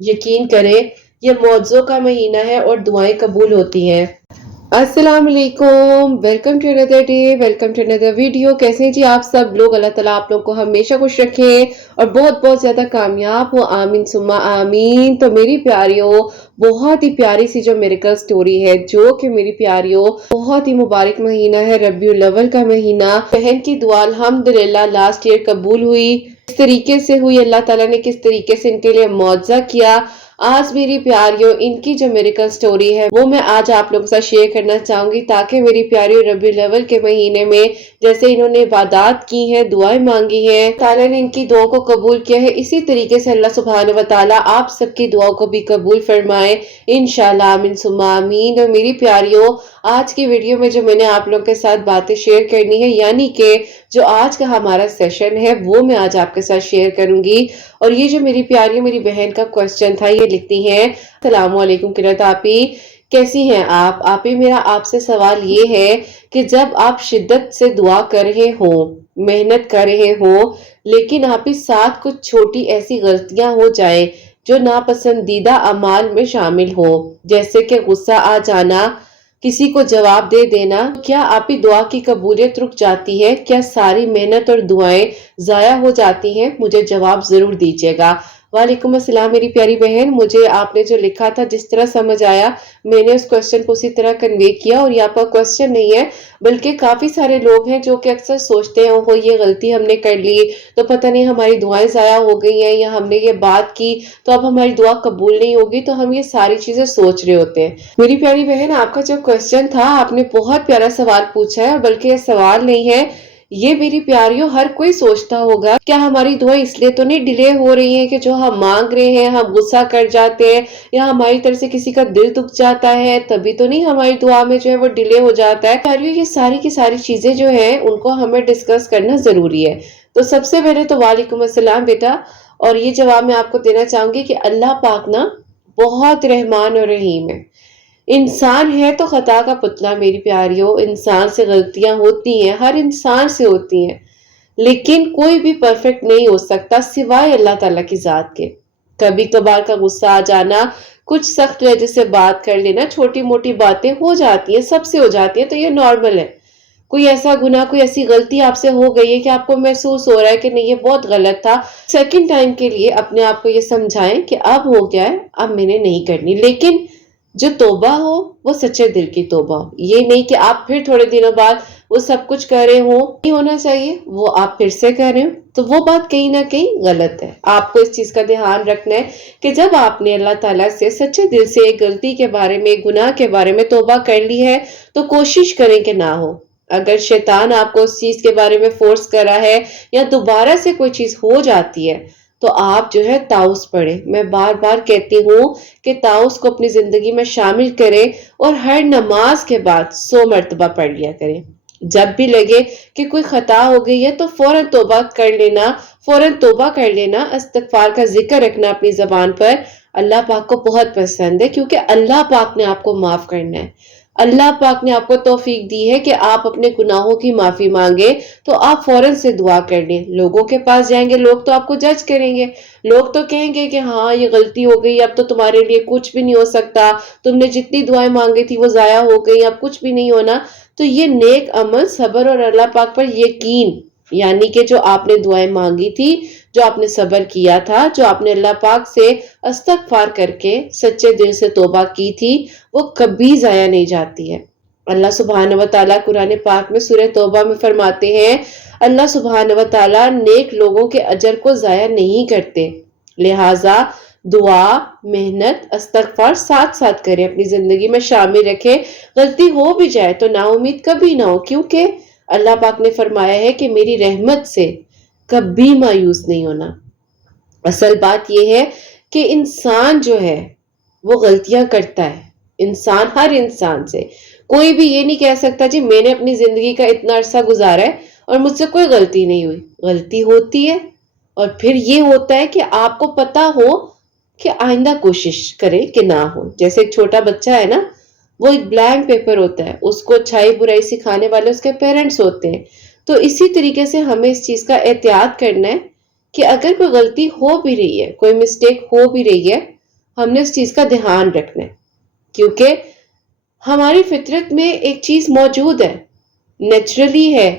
یقین کریں یہ معجزوں کا مہینہ ہے اور دعائیں قبول ہوتی ہیں۔ السلام علیکم، welcome to another day, welcome to another video. کیسے ہیں جی آپ سب لوگ؟ اللہ تعالیٰ آپ لوگوں کو ہمیشہ خوش رکھے اور بہت بہت زیادہ کامیاب ہو، آمین ثم آمین۔ تو میری پیاریو، بہت ہی پیاری سی جو میریکل سٹوری ہے، جو کہ میری پیاریو بہت ہی مبارک مہینہ ہے، ربیع الاول کا مہینہ۔ بہن کی دعا الحمدللہ لاسٹ ایئر قبول ہوئی، کس طریقے سے ہوئی، اللہ تعالیٰ نے کس طریقے سے ان کے لیے معجزہ کیا۔ آج میری پیاریوں ان کی جو میریکل سٹوری ہے وہ میں آج آپ لوگوں کے ساتھ شیئر کرنا چاہوں گی، تاکہ میری پیاریوں ربیع الاول کے مہینے میں جیسے انہوں نے عبادات کی ہیں، دعائیں مانگی ہیں، تعالیٰ نے ان کی دعاؤں کو قبول کیا ہے، اسی طریقے سے اللہ سبحانہ و تعالیٰ آپ سب کی دعاؤں کو بھی قبول فرمائے انشاءاللہ، آمین ثم آمین۔ اور میری پیاریوں آج کی ویڈیو میں جو میں نے آپ لوگوں کے ساتھ باتیں شیئر کرنی ہے، یعنی کہ جو آج کا ہمارا سیشن ہے وہ میں آج آپ کے ساتھ شیئر کروں گی۔ اور یہ جو میری پیاری میری بہن کا کوسچن تھا، یہ لکھتی ہیں، السلام علیکم قرۃ آپی، کیسی ہیں آپ؟ آپی میرا آپ سے سوال یہ ہے کہ جب آپ شدت سے دعا کر رہے ہوں، محنت کر رہے ہوں، لیکن آپی ساتھ کچھ چھوٹی ایسی غلطیاں ہو جائیں جو ناپسندیدہ اعمال میں شامل ہو، جیسے کہ غصہ آ جانا، کسی کو جواب دے دینا، کیا آپ کی دعا کی قبولیت رک جاتی ہے؟ کیا ساری محنت اور دعائیں ضائع ہو جاتی ہیں؟ مجھے جواب ضرور دیجیے گا۔ وعلیکم السلام میری پیاری بہن، مجھے آپ نے جو لکھا تھا جس طرح سمجھ آیا میں نے اس کوسچن کو اسی طرح کنوے کیا، اور یہ آپ کا کوسچن نہیں ہے بلکہ کافی سارے لوگ ہیں جو کہ اکثر سوچتے ہیں اوہو یہ غلطی ہم نے کر لی تو پتہ نہیں ہماری دعائیں ضائع ہو گئی ہیں، یا ہم نے یہ بات کی تو اب ہماری دعا قبول نہیں ہوگی، تو ہم یہ ساری چیزیں سوچ رہے ہوتے ہیں۔ میری پیاری بہن آپ کا جو کوسچن تھا، آپ نے بہت پیارا سوال پوچھا ہے، بلکہ یہ سوال نہیں ہے، یہ میری پیاریوں ہر کوئی سوچتا ہوگا کیا ہماری دعائیں اس لیے تو نہیں ڈیلے ہو رہی ہیں کہ جو ہم مانگ رہے ہیں ہم غصہ کر جاتے ہیں یا ہماری طرف سے کسی کا دل دکھ جاتا ہے، تبھی تو نہیں ہماری دعا میں جو ہے وہ ڈیلے ہو جاتا ہے؟ پیاریوں یہ ساری کی ساری چیزیں جو ہیں ان کو ہمیں ڈسکس کرنا ضروری ہے۔ تو سب سے پہلے تو وعلیکم السلام بیٹا، اور یہ جواب میں آپ کو دینا چاہوں گی کہ اللہ پاک نا بہت رحمان اور رحیم ہے۔ انسان ہے تو خطا کا پتلا میری پیاریوں، انسان سے غلطیاں ہوتی ہیں، ہر انسان سے ہوتی ہیں، لیکن کوئی بھی پرفیکٹ نہیں ہو سکتا سوائے اللہ تعالیٰ کی ذات کے۔ کبھی کبھار کا غصہ آ جانا، کچھ سخت لہجے سے بات کر لینا، چھوٹی موٹی باتیں ہو جاتی ہیں، سب سے ہو جاتی ہیں، تو یہ نارمل ہے۔ کوئی ایسا گناہ، کوئی ایسی غلطی آپ سے ہو گئی ہے کہ آپ کو محسوس ہو رہا ہے کہ نہیں یہ بہت غلط تھا، سیکنڈ ٹائم کے لیے اپنے آپ کو یہ سمجھائیں کہ اب ہو گیا ہے، اب میں نے نہیں کرنی، لیکن جو توبہ ہو وہ سچے دل کی توبہ ہو، یہ نہیں کہ آپ پھر تھوڑے دنوں بعد وہ سب کچھ کر رہے ہوں، نہیں ہونا چاہیے وہ آپ پھر سے کر رہے ہوں، تو وہ بات کہیں نہ کہیں غلط ہے۔ آپ کو اس چیز کا دھیان رکھنا ہے کہ جب آپ نے اللہ تعالیٰ سے سچے دل سے ایک غلطی کے بارے میں، ایک گناہ کے بارے میں توبہ کر لی ہے تو کوشش کریں کہ نہ ہو۔ اگر شیطان آپ کو اس چیز کے بارے میں فورس کر رہا ہے یا دوبارہ سے کوئی چیز ہو جاتی ہے تو آپ جو ہے تعوذ پڑھیں۔ میں بار بار کہتی ہوں کہ تعوذ کو اپنی زندگی میں شامل کریں اور ہر نماز کے بعد 100 مرتبہ پڑھ لیا کریں۔ جب بھی لگے کہ کوئی خطا ہو گئی ہے تو فوراً توبہ کر لینا، فوراً توبہ کر لینا، استغفار کا ذکر رکھنا اپنی زبان پر۔ اللہ پاک کو بہت پسند ہے، کیونکہ اللہ پاک نے آپ کو معاف کرنا ہے۔ اللہ پاک نے آپ کو توفیق دی ہے کہ آپ اپنے گناہوں کی معافی مانگے، تو آپ فوراً سے دعا کر لیں۔ لوگوں کے پاس جائیں گے، لوگ تو آپ کو جج کریں گے، لوگ تو کہیں گے کہ ہاں یہ غلطی ہو گئی، اب تو تمہارے لیے کچھ بھی نہیں ہو سکتا، تم نے جتنی دعائیں مانگی تھی وہ ضائع ہو گئی، اب کچھ بھی نہیں ہونا۔ تو یہ نیک عمل، صبر اور اللہ پاک پر یقین، یعنی کہ جو آپ نے دعائیں مانگی تھی، جو آپ نے صبر کیا تھا، جو آپ نے اللہ پاک سے استغفار کر کے سچے دل سے توبہ کی تھی، وہ کبھی ضائع نہیں جاتی ہے۔ اللہ سبحانہ و تعالیٰ قرآن پاک میں سورہ توبہ میں فرماتے ہیں، اللہ سبحانہ و تعالیٰ نیک لوگوں کے اجر کو ضائع نہیں کرتے، لہٰذا دعا، محنت، استغفار ساتھ ساتھ کریں، اپنی زندگی میں شامل رکھیں۔ غلطی ہو بھی جائے تو نا امید کبھی نہ ہو، کیونکہ اللہ پاک نے فرمایا ہے کہ میری رحمت سے کبھی مایوس نہیں ہونا۔ اصل بات یہ ہے کہ انسان جو ہے وہ غلطیاں کرتا ہے، انسان، ہر انسان سے کوئی بھی یہ نہیں کہہ سکتا جی میں نے اپنی زندگی کا اتنا عرصہ گزارا ہے اور مجھ سے کوئی غلطی نہیں ہوئی۔ غلطی ہوتی ہے، اور پھر یہ ہوتا ہے کہ آپ کو پتا ہو کہ آئندہ کوشش کریں کہ نہ ہو۔ جیسے ایک چھوٹا بچہ ہے نا، وہ ایک بلینک پیپر ہوتا ہے، اس کو اچھائی برائی سکھانے والے اس کے پیرنٹس ہوتے ہیں۔ تو اسی طریقے سے ہمیں اس چیز کا احتیاط کرنا ہے کہ اگر کوئی غلطی ہو بھی رہی ہے، کوئی مسٹیک ہو بھی رہی ہے، ہم نے اس چیز کا دھیان رکھنا ہے، کیونکہ ہماری فطرت میں ایک چیز موجود ہے، نیچرلی ہے،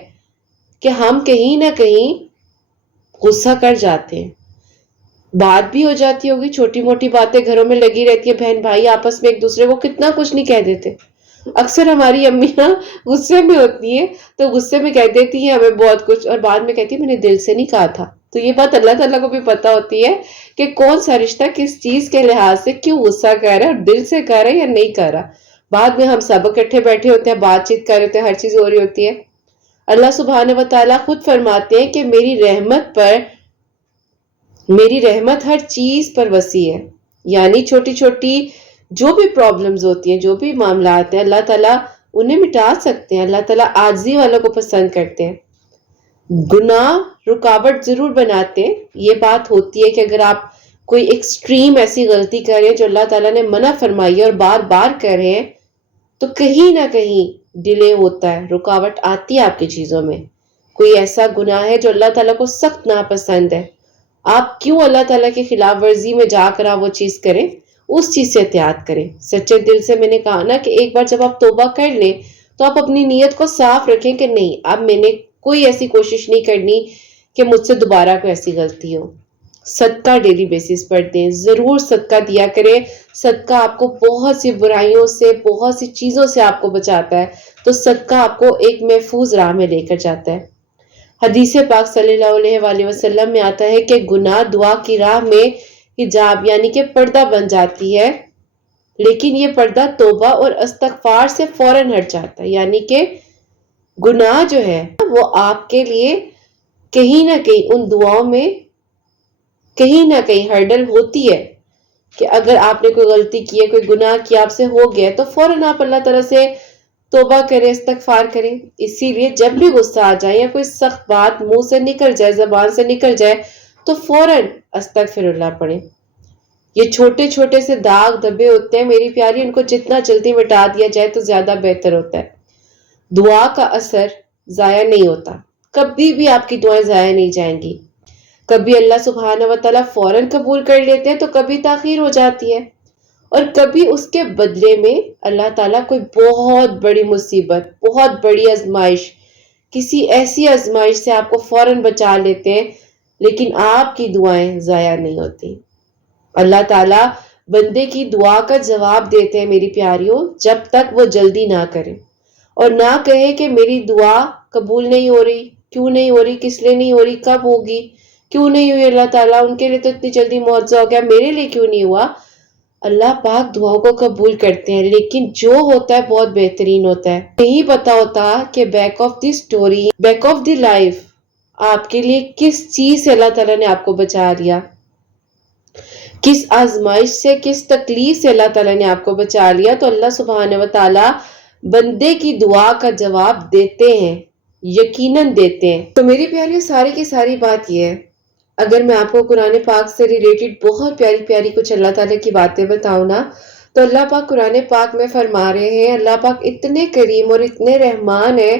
کہ ہم کہیں نہ کہیں غصہ کر جاتے ہیں، بات بھی ہو جاتی ہوگی، چھوٹی موٹی باتیں گھروں میں لگی رہتی ہیں، بہن بھائی آپس میں ایک دوسرے کو کتنا کچھ نہیں کہہ دیتے۔ اکثر ہماری امیاں غصے میں ہوتی ہیں تو غصے میں کہہ دیتی ہیں ہمیں بہت کچھ، اور بعد میں کہتی ہیں میں نے دل سے نہیں کہا تھا۔ تو یہ بات اللہ تعالیٰ کو بھی پتا ہوتی ہے کہ کون سا رشتہ کس چیز کے لحاظ سے کیوں غصہ کر رہا ہے، اور دل سے کر رہا ہے یا نہیں کر رہا۔ بعد میں ہم سب اکٹھے بیٹھے ہوتے ہیں، بات چیت کر رہے ہوتے ہیں، ہر چیز ہو رہی ہوتی ہے۔ اللہ سبحانہ و تعالیٰ خود فرماتے ہیں کہ میری رحمت ہر چیز پر وسیع ہے، یعنی چھوٹی چھوٹی جو بھی پرابلمز ہوتی ہیں، جو بھی معاملات ہیں، اللہ تعالیٰ انہیں مٹا سکتے ہیں۔ اللہ تعالیٰ عاجزی والوں کو پسند کرتے ہیں۔ گناہ رکاوٹ ضرور بناتے ہیں، یہ بات ہوتی ہے کہ اگر آپ کوئی ایکسٹریم ایسی غلطی کریں جو اللہ تعالیٰ نے منع فرمائی ہے اور بار بار کر رہے ہیں، تو کہیں نہ کہیں ڈیلے ہوتا ہے، رکاوٹ آتی ہے آپ کی چیزوں میں۔ کوئی ایسا گناہ ہے جو اللہ تعالیٰ کو سخت ناپسند ہے، آپ کیوں اللہ تعالیٰ کی خلاف ورزی میں جا کر آپ وہ چیز کریں؟ اس چیز سے احتیاط کریں سچے دل سے۔ میں نے کہا نا کہ ایک بار جب آپ توبہ کر لیں تو آپ اپنی نیت کو صاف رکھیں کہ نہیں، اب میں نے کوئی ایسی کوشش نہیں کرنی کہ مجھ سے دوبارہ کوئی ایسی غلطی ہو۔ صدقہ ڈیلی بیسس پر دیں، ضرور صدقہ دیا کریں۔ صدقہ آپ کو بہت سی برائیوں سے، بہت سی چیزوں سے آپ کو بچاتا ہے، تو صدقہ آپ کو ایک محفوظ راہ میں لے کر جاتا ہے۔ حدیث پاک صلی اللہ علیہ وآلہ وسلم میں آتا ہے کہ گناہ دعا کی راہ میں حجاب یعنی کہ پردہ بن جاتی ہے، لیکن یہ پردہ توبہ اور استغفار سے فوراً ہٹ جاتا ہے، یعنی کہ گناہ جو ہے وہ آپ کے لیے کہیں نہ کہیں ان دعاؤں میں کہیں نہ کہیں ہرڈل ہوتی ہے کہ اگر آپ نے کوئی غلطی کی ہے، کوئی گناہ کیا آپ سے ہو گیا، تو فوراً آپ اللہ تعالیٰ سے توبہ کریں، استغفار کریں۔ اسی لیے جب بھی غصہ آ جائے یا کوئی سخت بات منہ سے نکل جائے، زبان سے نکل جائے، تو فوراً استغفر اللہ پڑھیں۔ یہ چھوٹے چھوٹے سے داغ دبے ہوتے ہیں میری پیاری، ان کو جتنا جلدی مٹا دیا جائے تو زیادہ بہتر ہوتا ہے۔ دعا کا اثر ضائع نہیں ہوتا، کبھی بھی آپ کی دعائیں ضائع نہیں جائیں گی۔ کبھی اللہ سبحانہ و تعالیٰ فوراً قبول کر لیتے ہیں تو کبھی تاخیر ہو جاتی ہے، اور کبھی اس کے بدلے میں اللہ تعالیٰ کوئی بہت بڑی مصیبت، بہت بڑی آزمائش، کسی ایسی آزمائش سے آپ کو فوراً بچا لیتے ہیں، لیکن آپ کی دعائیں ضائع نہیں ہوتی۔ اللہ تعالیٰ بندے کی دعا کا جواب دیتے ہیں میری پیاریوں، جب تک وہ جلدی نہ کرے اور نہ کہے کہ میری دعا قبول نہیں ہو رہی، کیوں نہیں ہو رہی، کس لیے نہیں ہو رہی، کب ہوگی، کیوں نہیں ہوئی اللہ تعالیٰ، ان کے لیے تو اتنی جلدی معجزہ ہو گیا، میرے لیے کیوں نہیں ہوا۔ اللہ پاک دعاؤں کو قبول کرتے ہیں، لیکن جو ہوتا ہے بہت بہترین ہوتا ہے۔ نہیں پتا ہوتا کہ back of the story, back of the life آپ کے لیے کس چیز سے اللہ تعالیٰ نے آپ کو بچا لیا، کس آزمائش سے، کس تکلیف سے اللہ تعالیٰ نے آپ کو بچا لیا۔ تو اللہ سبحانہ و تعالیٰ بندے کی دعا کا جواب دیتے ہیں، یقیناً دیتے ہیں۔ تو میری پیاری ساری کی ساری بات یہ ہے، اگر میں آپ کو قرآن پاک سے ریلیٹڈ بہت پیاری پیاری کچھ اللہ تعالیٰ کی باتیں بتاؤں نا، تو اللہ پاک قرآن پاک میں فرما رہے ہیں، اللہ پاک اتنے کریم اور اتنے رحمان ہیں،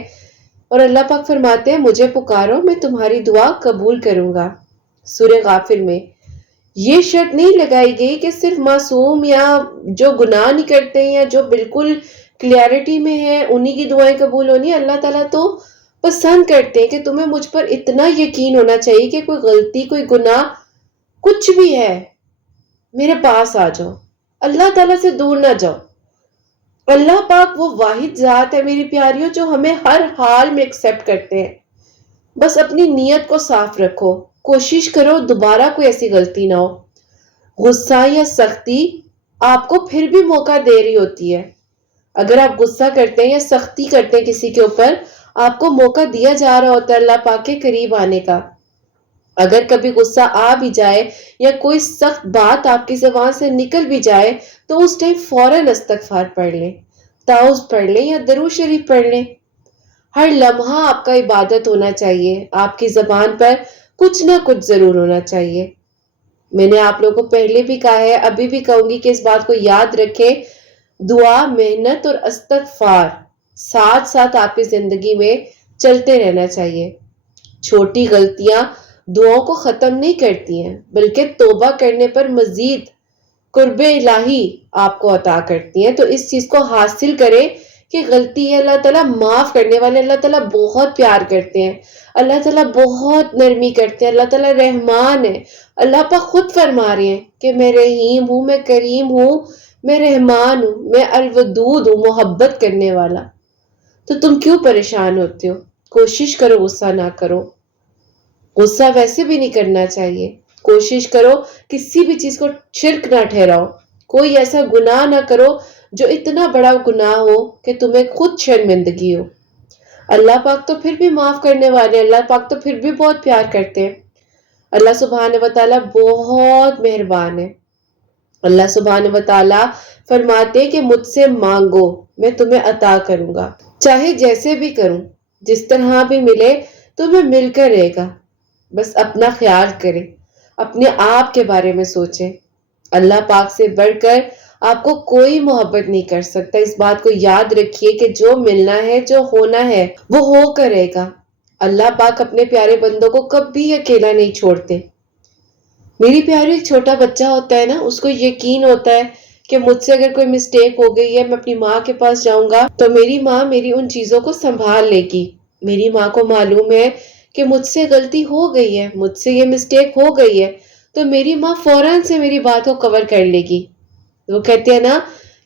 اور اللہ پاک فرماتے ہیں مجھے پکارو میں تمہاری دعا قبول کروں گا۔ سورہ غافر میں یہ شرط نہیں لگائی گئی کہ صرف معصوم یا جو گناہ نہیں کرتے یا جو بالکل کلیئرٹی میں ہے انہی کی دعائیں قبول ہونی۔ اللہ تعالیٰ تو پسند کرتے ہیں کہ تمہیں مجھ پر اتنا یقین ہونا چاہیے کہ کوئی غلطی، کوئی گناہ، کچھ بھی ہے میرے پاس آ جاؤ، اللہ تعالیٰ سے دور نہ جاؤ۔ اللہ پاک وہ واحد ذات ہے میری پیاریوں جو ہمیں ہر حال میں ایکسیپٹ کرتے ہیں۔ بس اپنی نیت کو صاف رکھو، کوشش کرو دوبارہ کوئی ایسی غلطی نہ ہو۔ غصہ یا سختی آپ کو پھر بھی موقع دے رہی ہوتی ہے۔ اگر آپ غصہ کرتے ہیں یا سختی کرتے ہیں کسی کے اوپر، آپ کو موقع دیا جا رہا ہوتا ہے اللہ پاک کے قریب آنے کا۔ اگر کبھی غصہ آ بھی جائے یا کوئی سخت بات آپ کی زبان سے نکل بھی جائے تو اس ٹائم فوراً استغفار پڑھ لیں، تعوذ پڑھ لیں یا درود شریف پڑھ لیں۔ ہر لمحہ آپ کا عبادت ہونا چاہیے، آپ کی زبان پر کچھ نہ کچھ ضرور ہونا چاہیے۔ میں نے آپ لوگوں کو پہلے بھی کہا ہے، ابھی بھی کہوں گی کہ اس بات کو یاد رکھیں، دعا، محنت اور استغفار ساتھ ساتھ آپ کی زندگی میں چلتے رہنا چاہیے۔ چھوٹی غلطیاں دعاؤں کو ختم نہیں کرتی ہیں، بلکہ توبہ کرنے پر مزید قرب الہی آپ کو عطا کرتی ہیں. تو اس چیز کو حاصل کریں کہ غلطی ہے. اللہ تعالیٰ معاف کرنے والے، اللہ تعالیٰ بہت پیار کرتے ہیں، اللہ تعالیٰ بہت نرمی کرتے ہیں، اللہ تعالیٰ رحمان ہے. اللہ پاک خود فرما رہے ہیں کہ میں رحیم ہوں، میں کریم ہوں، میں رحمان ہوں، میں الودود ہوں، محبت کرنے والا. تو تم کیوں پریشان ہوتے ہو؟ کوشش کرو غصہ نہ کرو. غصہ ویسے بھی نہیں کرنا چاہیے. کوشش کرو کسی بھی چیز کو شرک نہ ٹھہراؤ. کوئی ایسا گناہ نہ کرو جو اتنا بڑا گناہ ہو کہ تمہیں خود شرمندگی ہو. اللہ پاک تو پھر بھی معاف کرنے والے ہیں، اللہ پاک تو پھر بھی بہت پیار کرتے ہیں. اللہ سبحانہ و تعالیٰ بہت مہربان ہے. اللہ سبحانہ و تعالیٰ فرماتے ہیں کہ مجھ سے مانگو میں تمہیں عطا کروں گا، چاہے جیسے بھی کروں، جس طرح بھی ملے تمہیں مل کر رہے گا. بس اپنا خیال کریں، اپنے آپ کے بارے میں سوچیں. اللہ پاک سے بڑھ کر آپ کو کوئی محبت نہیں کر سکتا. اس بات کو یاد رکھیے کہ جو ملنا ہے، جو ہونا ہے، وہ ہو کر رہے گا. اللہ پاک اپنے پیارے بندوں کو کبھی اکیلا نہیں چھوڑتے. میری پیاری ایک چھوٹا بچہ ہوتا ہے نا، اس کو یقین ہوتا ہے کہ مجھ سے اگر کوئی مسٹیک ہو گئی ہے، میں اپنی ماں کے پاس جاؤں گا تو میری ماں میری ان چیزوں کو سنبھال لے گی. میری ماں کو معلوم ہے کہ مجھ سے غلطی ہو گئی ہے، مجھ سے یہ مسٹیک ہو گئی ہے، تو میری ماں فوراً سے میری بات کو کور کر لے گی. وہ کہتے ہیں نا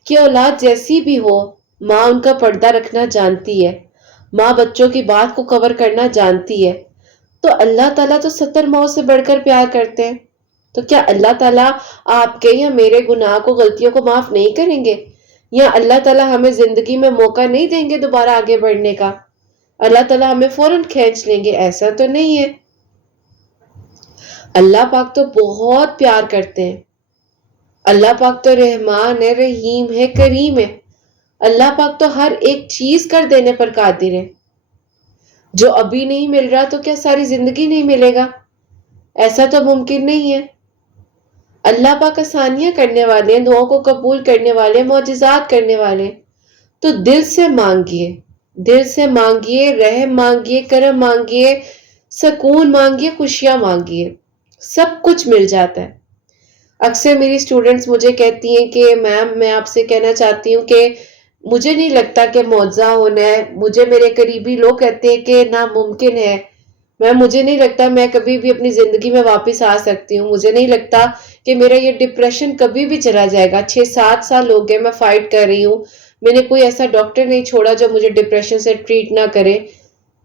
کہ اولاد جیسی بھی ہو، ماں ان کا پردہ رکھنا جانتی ہے، ماں بچوں کی بات کو کور کرنا جانتی ہے. تو اللہ تعالیٰ تو 70 ماؤں سے بڑھ کر پیار کرتے ہیں. تو کیا اللہ تعالیٰ آپ کے یا میرے گناہ کو، غلطیوں کو معاف نہیں کریں گے؟ یا اللہ تعالیٰ ہمیں زندگی میں موقع نہیں دیں گے دوبارہ آگے بڑھنے کا؟ اللہ تعالیٰ ہمیں فوراً کھینچ لیں گے؟ ایسا تو نہیں ہے. اللہ پاک تو بہت پیار کرتے ہیں. اللہ پاک تو رحمان ہے، رحیم ہے، کریم ہے. اللہ پاک تو ہر ایک چیز کر دینے پر قادر ہے. جو ابھی نہیں مل رہا تو کیا ساری زندگی نہیں ملے گا؟ ایسا تو ممکن نہیں ہے. اللہ پاک آسانیاں کرنے والے ہیں، دعاؤں کو قبول کرنے والے، معجزات کرنے والے. تو دل سے مانگیے، دل سے مانگیے، رحم مانگیے، کرم مانگیے، سکون مانگیے، خوشیاں مانگیے، سب کچھ مل جاتا ہے. اکثر میری اسٹوڈنٹس مجھے کہتی ہیں کہ میم میں آپ سے کہنا چاہتی ہوں کہ مجھے نہیں لگتا کہ معجزہ ہونا ہے. مجھے میرے قریبی لوگ کہتے ہیں کہ ناممکن ہے. مجھے نہیں لگتا میں کبھی بھی اپنی زندگی میں واپس آ سکتی ہوں. مجھے نہیں لگتا کہ میرا یہ ڈپریشن کبھی بھی چلا جائے گا. 6-7 سال ہو گئے میں فائٹ کر رہی ہوں، میں نے کوئی ایسا ڈاکٹر نہیں چھوڑا جو مجھے ڈپریشن سے ٹریٹ نہ کرے،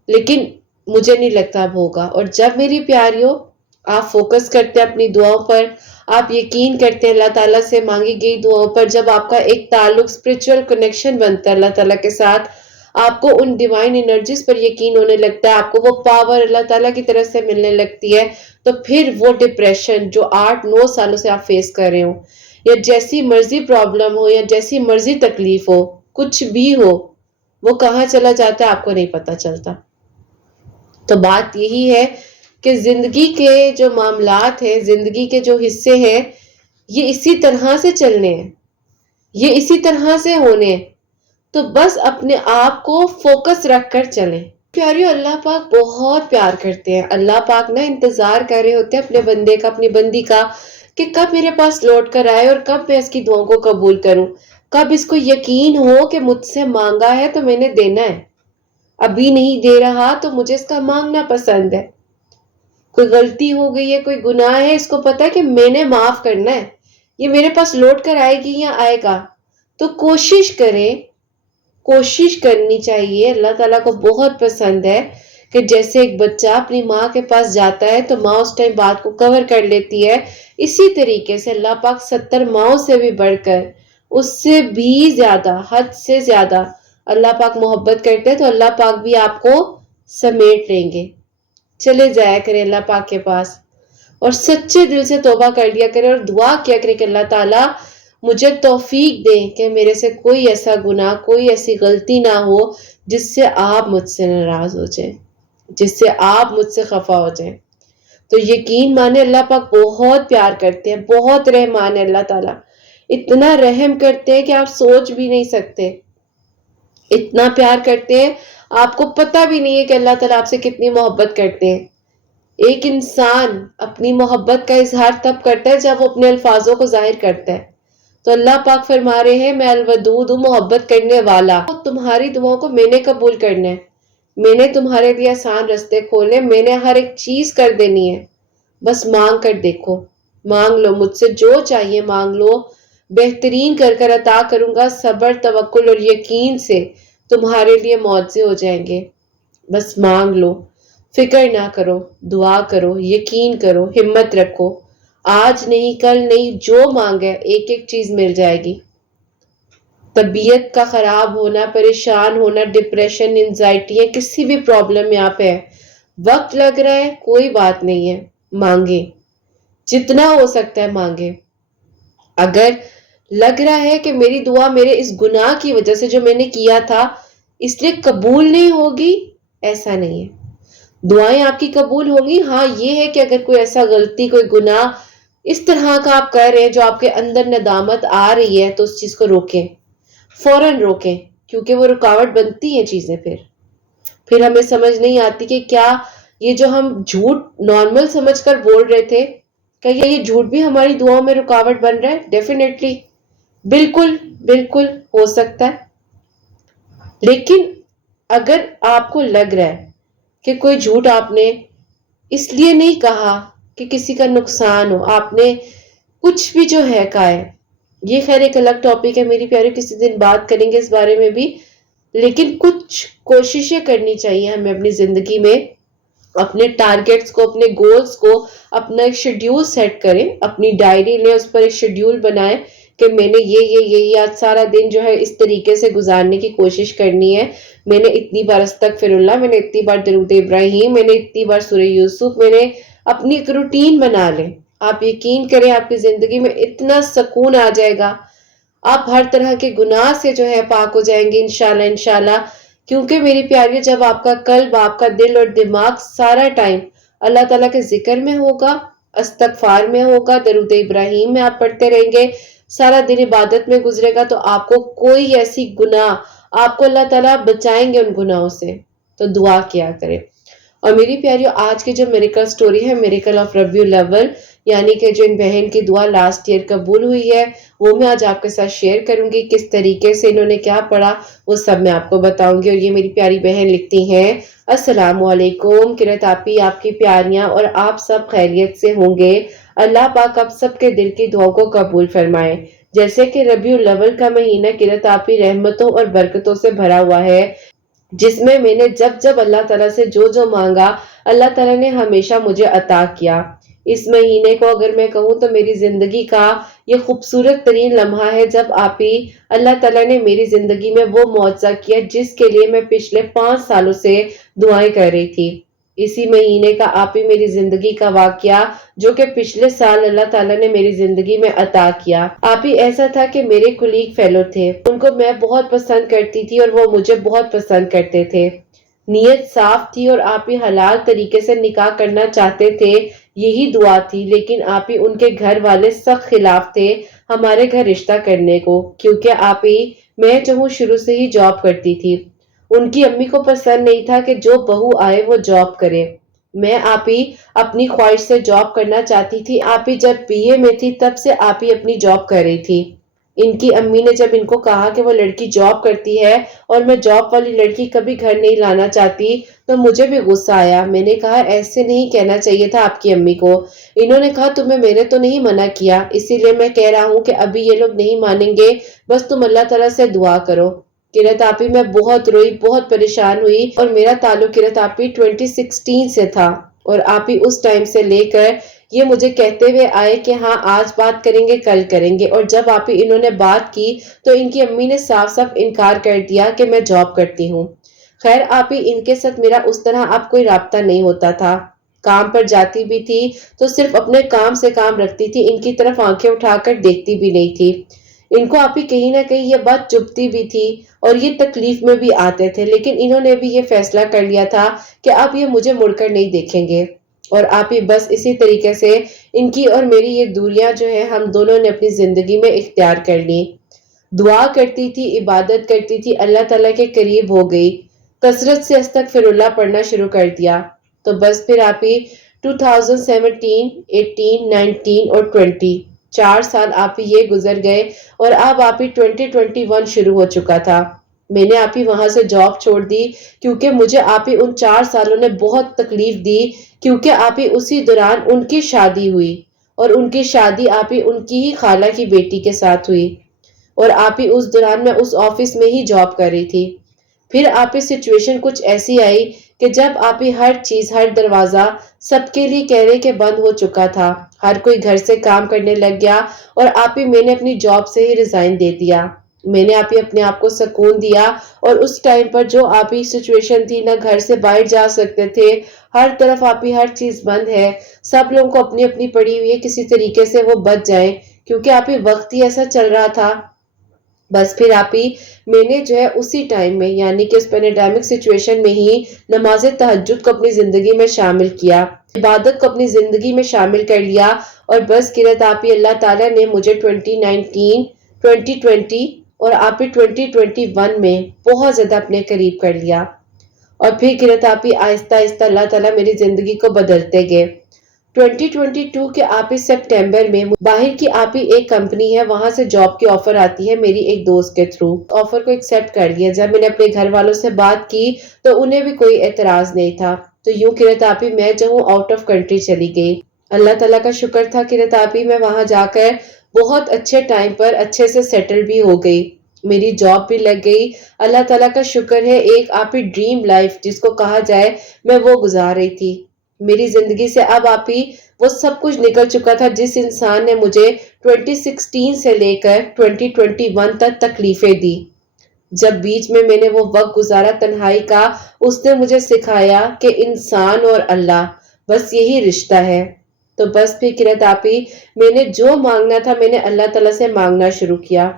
لیکن مجھے نہیں لگتا اب ہوگا. اور جب میری پیاریوں آپ فوکس کرتے ہیں اپنی دعاؤں پر، آپ یقین کرتے ہیں اللہ تعالیٰ سے مانگی گئی دعاؤں پر، جب آپ کا ایک تعلق، اسپرچل کنیکشن بنتا ہے اللہ تعالیٰ کے ساتھ، آپ کو ان ڈیوائن انرجیز پر یقین ہونے لگتا ہے، آپ کو وہ پاور اللہ تعالیٰ کی طرف سے ملنے لگتی ہے، تو پھر وہ ڈپریشن جو 8-9 سالوں سے آپ فیس کر رہے ہو، یا جیسی مرضی پرابلم ہو، یا جیسی مرضی تکلیف ہو، کچھ بھی ہو، وہ کہاں چلا جاتا ہے آپ کو نہیں پتا چلتا. تو بات یہی ہے کہ زندگی کے جو معاملات ہیں، زندگی کے جو حصے ہیں، یہ اسی طرح سے چلنے ہیں، یہ اسی طرح سے ہونے ہیں. تو بس اپنے آپ کو فوکس رکھ کر چلیں. پیاریو اللہ پاک بہت پیار کرتے ہیں. اللہ پاک نا انتظار کر رہے ہوتے ہیں اپنے بندے کا، اپنی بندی کا، کہ کب میرے پاس لوٹ کر آئے اور کب میں اس کی دعاؤں کو قبول کروں، کب اس کو یقین ہو کہ مجھ سے مانگا ہے تو میں نے دینا ہے، ابھی نہیں دے رہا تو مجھے اس کا مانگنا پسند ہے. کوئی غلطی ہو گئی ہے، کوئی گناہ ہے، اس کو پتا ہے کہ میں نے معاف کرنا ہے، یہ میرے پاس لوٹ کر آئے گی یا آئے گا. تو کوشش کریں، کوشش کرنی چاہیے. اللہ تعالیٰ کو بہت پسند ہے کہ جیسے ایک بچہ اپنی ماں کے پاس جاتا ہے تو ماں اس ٹائم بات کو کور کر لیتی ہے، اسی طریقے سے اللہ پاک 70 ماؤں سے بھی بڑھ کر، اس سے بھی زیادہ، حد سے زیادہ اللہ پاک محبت کرتے ہیں. تو اللہ پاک بھی آپ کو سمیٹ لیں گے. چلے جایا کریں اللہ پاک کے پاس اور سچے دل سے توبہ کر لیا کریں اور دعا کیا کریں کہ اللہ تعالیٰ مجھے توفیق دیں کہ میرے سے کوئی ایسا گناہ، کوئی ایسی غلطی نہ ہو جس سے آپ مجھ سے ناراض ہو جائیں، جس سے آپ مجھ سے خفا ہو جائیں. تو یقین مانے اللہ پاک بہت پیار کرتے ہیں، بہت رحمان ہے اللہ تعالیٰ. اتنا رحم کرتے ہیں کہ آپ سوچ بھی نہیں سکتے، اتنا پیار کرتے ہیں آپ کو پتہ بھی نہیں ہے کہ اللہ تعالیٰ آپ سے کتنی محبت کرتے ہیں. ایک انسان اپنی محبت کا اظہار تب کرتا ہے جب وہ اپنے الفاظوں کو ظاہر کرتا ہے. تو اللہ پاک فرما رہے ہیں میں الودود ہوں، محبت کرنے والا، تمہاری دعاؤں کو میں نے قبول کرنا ہے، میں نے تمہارے لیے آسان راستے کھولنے، میں نے ہر ایک چیز کر دینی ہے، بس مانگ کر دیکھو، مانگ لو مجھ سے جو چاہیے مانگ لو، بہترین کر کر عطا کروں گا، صبر توکل اور یقین سے تمہارے لیے معجزے ہو جائیں گے، بس مانگ لو، فکر نہ کرو، دعا کرو، یقین کرو، ہمت رکھو، آج نہیں کل نہیں، جو مانگے ایک ایک چیز مل جائے گی۔ طبیعت کا خراب ہونا، پریشان ہونا، ڈپریشن، انزائٹی، کسی بھی پرابلم میں آپ ہیں، وقت لگ رہا ہے کوئی بات نہیں ہے، مانگے، جتنا ہو سکتا ہے مانگے۔ اگر لگ رہا ہے کہ میری دعا میرے اس گناہ کی وجہ سے جو میں نے کیا تھا اس لیے قبول نہیں ہوگی، ایسا نہیں ہے، دعائیں آپ کی قبول ہوں گی۔ ہاں یہ ہے کہ اگر کوئی ایسا غلطی، کوئی گناہ اس طرح کا آپ کر رہے ہیں جو آپ کے اندر ندامت آ رہی ہے، تو اس چیز کو روکیں، فوراً روکیں، کیونکہ وہ رکاوٹ بنتی ہیں چیزیں، پھر ہمیں سمجھ نہیں آتی کہ کیا یہ جو ہم جھوٹ نارمل سمجھ کر بول رہے تھے، کیا یہ جھوٹ بھی ہماری دعاؤں میں رکاوٹ بن رہا ہے؟ ڈیفینیٹلی، بالکل بالکل ہو سکتا ہے۔ لیکن اگر آپ کو لگ رہا ہے کہ کوئی جھوٹ آپ نے اس لیے نہیں کہا کہ کسی کا نقصان ہو، آپ نے کچھ بھی جو ہے کہا ہے، یہ خیر ایک الگ ٹاپک ہے میری پیاری، کسی دن بات کریں گے اس بارے میں بھی، لیکن کچھ کوششیں کرنی چاہیے ہمیں اپنی زندگی میں، اپنے ٹارگیٹس کو، اپنے گولز کو، اپنا ایک شیڈیول سیٹ کریں، اپنی ڈائری لیں، اس پر ایک شیڈیول بنائیں کہ میں نے یہ آج سارا دن جو ہے اس طریقے سے گزارنے کی کوشش کرنی ہے، میں نے اتنی بار استغفر اللہ، میں نے اتنی بار درود ابراہیم، میں نے اتنی بار سورہ یوسف، میں نے اپنی ایک روٹین بنا لیں۔ آپ یقین کریں آپ کی زندگی میں اتنا سکون آ جائے گا، آپ ہر طرح کے گناہ سے جو ہے پاک ہو جائیں گے انشاءاللہ انشاءاللہ، کیونکہ میری پیاری جب آپ کا قلب، آپ کا دل اور دماغ سارا ٹائم اللہ تعالیٰ کے ذکر میں ہوگا، استغفار میں ہوگا، درود ابراہیم میں آپ پڑھتے رہیں گے، سارا دن عبادت میں گزرے گا، تو آپ کو کوئی ایسی گناہ، آپ کو اللہ تعالیٰ بچائیں گے ان گناہوں سے، تو دعا کیا کریں۔ اور میری پیاریوں آج کی جو میریکل سٹوری ہے، میریکل آف ربیع الاول، یعنی کہ جو ان بہن کی دعا لاسٹ ایئر قبول ہوئی ہے، وہ میں آج آپ کے ساتھ شیئر کروں گی، کس طریقے سے انہوں نے کیا پڑھا وہ سب میں آپ کو بتاؤں گی۔ اور یہ میری پیاری بہن لکھتی ہیں، السلام علیکم، قرت آپی آپ کی پیاریاں اور آپ سب خیریت سے ہوں گے، اللہ پاک آپ سب کے دل کی دعاؤں کو قبول فرمائے۔ جیسے کہ ربیع الاول کا مہینہ قرت آپی رحمتوں اور برکتوں سے بھرا ہوا ہے، جس میں نے جب جب اللہ تعالیٰ سے جو مانگا، اللہ تعالیٰ نے ہمیشہ مجھے عطا کیا۔ اس مہینے کو اگر میں کہوں تو میری زندگی کا یہ خوبصورت ترین لمحہ ہے، جب آپ ہی اللہ تعالیٰ نے میری زندگی میں وہ معجزہ کیا جس کے لیے میں پچھلے 5 سالوں سے دعائیں کر رہی تھی۔ اسی مہینے کا آپ ہی میری زندگی کا واقعہ جو کہ پچھلے سال اللہ تعالیٰ نے میری زندگی میں عطا کیا۔ آپ ہی ایسا تھا کہ میرے کولیگ فیلو تھے، ان کو میں بہت پسند کرتی تھی اور وہ مجھے بہت پسند کرتے تھے، نیت صاف تھی اور آپ ہی حلال طریقے سے نکاح کرنا چاہتے تھے، یہی دعا تھی، لیکن آپ ہی ان کے گھر والے سخت خلاف تھے ہمارے گھر رشتہ کرنے کو، کیونکہ آپ ہی میں جو ہوں شروع سے ہی جاب کرتی تھی، ان کی امی کو پسند نہیں تھا کہ جو بہو آئے وہ جاب کرے، میں آپ ہی اپنی خواہش سے جاب کرنا چاہتی تھی۔ آپ ہی جب بی اے میں تھی تب سے آپ ہی اپنی جاب کر رہی تھی، ان کی امی نے جب ان کو کہا کہ وہ لڑکی جاب کرتی ہے اور میں جاب والی لڑکی کبھی گھر نہیں لانا چاہتی، تو مجھے بھی غصہ آیا، میں نے کہا ایسے نہیں کہنا چاہیے تھا آپ کی امی کو۔ انہوں نے کہا تمہیں میں نے تو نہیں منع کیا، اسی لیے میں کہہ رہا ہوں کہ ابھی یہ لوگ نہیں مانیں گے، بس تم اللہ تعالیٰ سے دعا کرو۔ قرت آپی میں بہت روئی، بہت پریشان ہوئی، اور میرا تعلق قرت آپی 2016 سے تھا، اور آپی اس ٹائم سے لے کر یہ مجھے کہتے ہوئے آئے کہ ہاں آج بات کریں گے کل کریں گے، اور جب آپی انہوں نے بات کی تو ان کی امی نے صاف صاف انکار کر دیا کہ میں جاب کرتی ہوں۔ خیر آپی ان کے ساتھ میرا اس طرح اب کوئی رابطہ نہیں ہوتا تھا، کام پر جاتی بھی تھی تو صرف اپنے کام سے کام رکھتی تھی، ان کی طرف آنکھیں اٹھا کر دیکھتی بھی نہیں تھی۔ ان کو آپی کہیں نہ کہیں یہ بات چبھتی بھی تھی اور یہ تکلیف میں بھی آتے تھے، لیکن انہوں نے بھی یہ فیصلہ کر لیا تھا کہ اب یہ مجھے مڑ کر نہیں دیکھیں گے، اور آپ ہی بس اسی طریقے سے ان کی اور میری یہ دوریاں جو ہے ہم دونوں نے اپنی زندگی میں اختیار کر لی۔ دعا کرتی تھی، عبادت کرتی تھی، اللہ تعالیٰ کے قریب ہو گئی، کثرت سے استغفر اللہ پڑھنا شروع کر دیا، تو بس پھر آپ ہی 2017، 18، 19 اور 20 4 سال آپ ہی یہ گزر گئے اور اب آپ ہی 2021 شروع ہو چکا تھا۔ میں نے آپ ہی وہاں سے جاب چھوڑ دی کیونکہ مجھے آپ ہی ان 4 سالوں نے بہت تکلیف دی، کیونکہ آپ ہی اسی دوران ان کی شادی ہوئی اور ان کی شادی آپ ہی ان کی ہی خالہ کی بیٹی کے ساتھ ہوئی، اور آپ ہی اس دوران میں اس آفس میں ہی جاب کر رہی تھی۔ پھر آپ ہی سچویشن کچھ ایسی آئی کہ جب آپ ہی ہر چیز، ہر دروازہ سب کے لیے کہنے کے بند ہو چکا تھا، ہر کوئی گھر سے کام کرنے لگ گیا، اور آپ ہی میں نے اپنی جاب سے ہی ریزائن دے دیا۔ میں نے آپ ہی اپنے آپ کو سکون دیا، اور اس ٹائم پر جو آپ ہی سچویشن تھی، نہ گھر سے باہر جا سکتے تھے، ہر طرف آپ ہی ہر چیز بند ہے، سب لوگوں کو اپنی اپنی پڑی ہوئی ہے، کسی طریقے سے وہ بچ جائیں، کیونکہ آپ ہی وقت ہی ایسا چل رہا تھا۔ بس پھر آپ ہی میں نے جو ہے اسی ٹائم میں، یعنی کہ اس پینیڈیمک سچویشن میں ہی نماز تہجد کو اپنی زندگی میں شامل کیا، عبادت کو اپنی زندگی میں شامل کر لیا، اور بس کرت آپ ہی اللہ تعالیٰ نے مجھے 2019، 2020 اور آپ ہی 2021 میں بہت زیادہ اپنے قریب کر لیا، اور پھر کرت آپ ہی آہستہ آہستہ اللہ تعالیٰ میری زندگی کو بدلتے گئے۔ 2022 کے آپ ہی سپٹمبر میں باہر کی آپ ہی ایک کمپنی ہے، وہاں سے جاب کی آفر آتی ہے میری ایک دوست کے تھرو۔ آفر کو ایکسپٹ کر لیا۔ جب میں نے اپنے گھر والوں سے بات کی تو انہیں بھی کوئی اعتراض نہیں تھا، تو یوں کرت آپ ہی میں جو ہوں آؤٹ آف کنٹری چلی گئی۔ اللہ تعالیٰ کا شکر تھا کرت آپ ہی میں وہاں جا کر بہت اچھے ٹائم پر اچھے سے سیٹل بھی ہو گئی، میری جاب بھی لگ گئی۔ اللہ تعالیٰ کا شکر ہے، ایک آپ ہی ڈریم لائف جس کو کہا جائے میں وہ گزار رہی تھی۔ میری زندگی سے اب آپ ہی وہ سب کچھ نکل چکا تھا جس انسان نے مجھے 2016 سے لے کر 2021 تک تکلیفیں دی۔ جب بیچ میں نے وہ وقت گزارا تنہائی کا، اس نے مجھے سکھایا کہ انسان اور اللہ بس یہی رشتہ ہے۔ تو بس پھر کرت آپ ہی میں نے جو مانگنا تھا میں نے اللہ تعالیٰ سے مانگنا شروع کیا،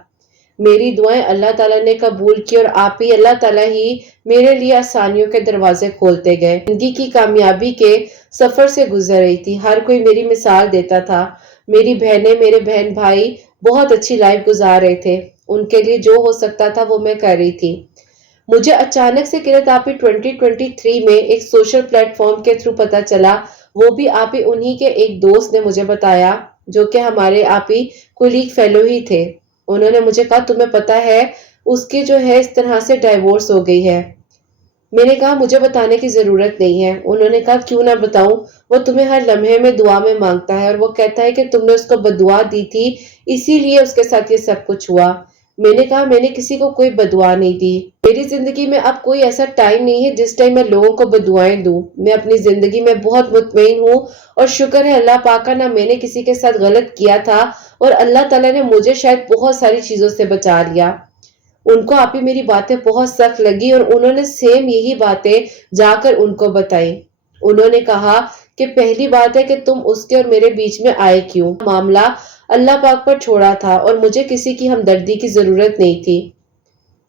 میری دعائیں اللہ تعالیٰ نے قبول کی، اور آپ ہی اللہ تعالیٰ ہی میرے لیے آسانیوں کے دروازے کھولتے گئے۔ زندگی کی کامیابی کے سفر سے گزر رہی تھی، ہر کوئی میری مثال دیتا تھا، میری بہنیں، میرے بہن بھائی بہت اچھی لائف گزار رہے تھے، ان کے لیے جو ہو سکتا تھا وہ میں کر رہی تھی۔ مجھے اچانک سے کرت آپ ہی 2023 میں ایک سوشل پلیٹ فارم کے تھرو پتا چلا، وہ بھی آپ ہی انہی کے ایک دوست نے مجھے بتایا جو کہ ہمارے آپ ہی کولیگ فیلو ہی تھے۔ انہوں نے مجھے کہا تمہیں پتا ہے اس کی جو ہے اس طرح سے ڈائیورس ہو گئی ہے۔ میں نے کہا مجھے بتانے کی ضرورت نہیں ہے۔ انہوں نے کہا کیوں نہ بتاؤں، وہ تمہیں ہر لمحے میں دعا میں مانگتا ہے، اور وہ کہتا ہے کہ تم نے اس کو بددعا دی تھی اسی لیے اس کے ساتھ یہ سب کچھ ہوا۔ میں نے کہا میں نے کسی کو کوئی بددعا نہیں دی، میری زندگی میں اب کوئی ایسا ٹائم نہیں ہے جس ٹائم میں لوگوں کو بددعائیں دوں۔ میں اپنی زندگی میں بہت مطمئن ہوں، اور شکر ہے اللہ پاک کا، نہ میں نے کسی کے ساتھ غلط کیا تھا، اور اللہ تعالیٰ نے مجھے شاید بہت ساری چیزوں سے بچا لیا۔ ان کو آپ ہی میری باتیں بہت سخت لگی، اور انہوں نے سیم یہی باتیں جا کر ان کو بتائی۔ انہوں نے کہا کہ پہلی بات ہے کہ تم اس کے اور میرے بیچ میں آئے کیوں، معاملہ اللہ پاک پر چھوڑا تھا، اور مجھے کسی کی ہمدردی کی ضرورت نہیں تھی۔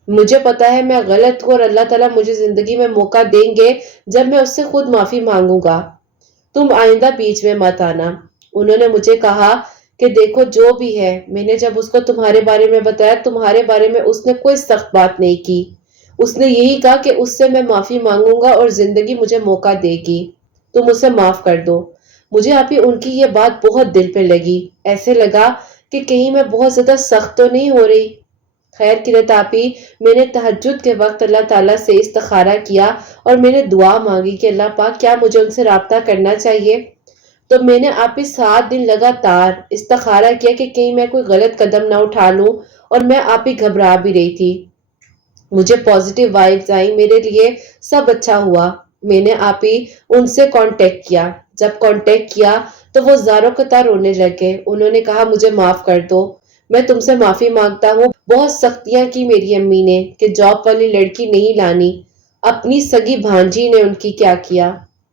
مجھے پتا ہے میں غلط ہوں، اور اللہ تعالیٰ مجھے زندگی میں موقع دیں گے جب میں اس سے خود معافی مانگوں گا، تم آئندہ بیچ میں مت آنا۔ انہوں نے مجھے کہا کہ دیکھو جو بھی ہے، میں نے جب اس کو تمہارے بارے میں بتایا، تمہارے بارے میں اس نے کوئی سخت بات نہیں کی، اس نے یہی کہا کہ اس سے میں معافی مانگوں گا اور زندگی مجھے موقع دے گی، تم اسے معاف کر دو۔ مجھے آپ ہی ان کی یہ بات بہت دل پہ لگی، ایسے لگا کہ کہیں میں بہت زیادہ سخت تو نہیں ہو رہی۔ خیر کرت آپ ہی میں نے تہجد کے وقت اللہ تعالیٰ سے استخارہ کیا، اور میں نے دعا مانگی کہ اللہ پاک کیا مجھے ان سے رابطہ کرنا چاہیے۔ تو میں نے آپ ہی 7 دن لگاتار استخارہ کیا کہ کہیں میں کوئی غلط قدم نہ اٹھا لوں، اور میں آپ ہی گھبرا بھی رہی تھی۔ مجھے پازیٹیو وائبز آئیں، میرے لیے سب اچھا ہوا۔ میں نے آپ ہی ان سے کانٹیکٹ کیا، جب کانٹیکٹ کیا تو وہ زاروں قطار رونے لگے۔ انہوں نے کہا مجھے معاف کر دو، میں تم سے معافی مانگتا ہوں، بہت سختیاں کی میری امی نے کہ جاب والی لڑکی نہیں لانی، اپنی سگی بھانجی نے ان کی کیا کیا،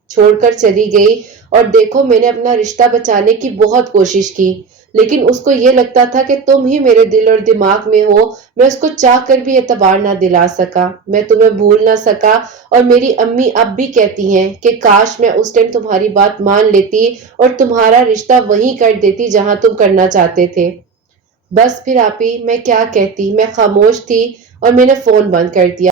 چھوڑ کر چلی گئی۔ اور دیکھو میں نے اپنا رشتہ بچانے کی بہت کوشش کی، لیکن اس کو یہ لگتا تھا کہ تم ہی میرے دل اور دماغ میں ہو، میں اس کو چاہ کر بھی اعتبار نہ دلا سکا، میں تمہیں بھول نہ سکا۔ اور میری امی اب بھی کہتی ہیں کہ کاش میں اس ٹائم تمہاری بات مان لیتی اور تمہارا رشتہ وہیں کر دیتی جہاں تم کرنا چاہتے تھے۔ بس پھر آپ ہی میں کیا کہتی، میں خاموش تھی اور میں نے فون بند کر دیا۔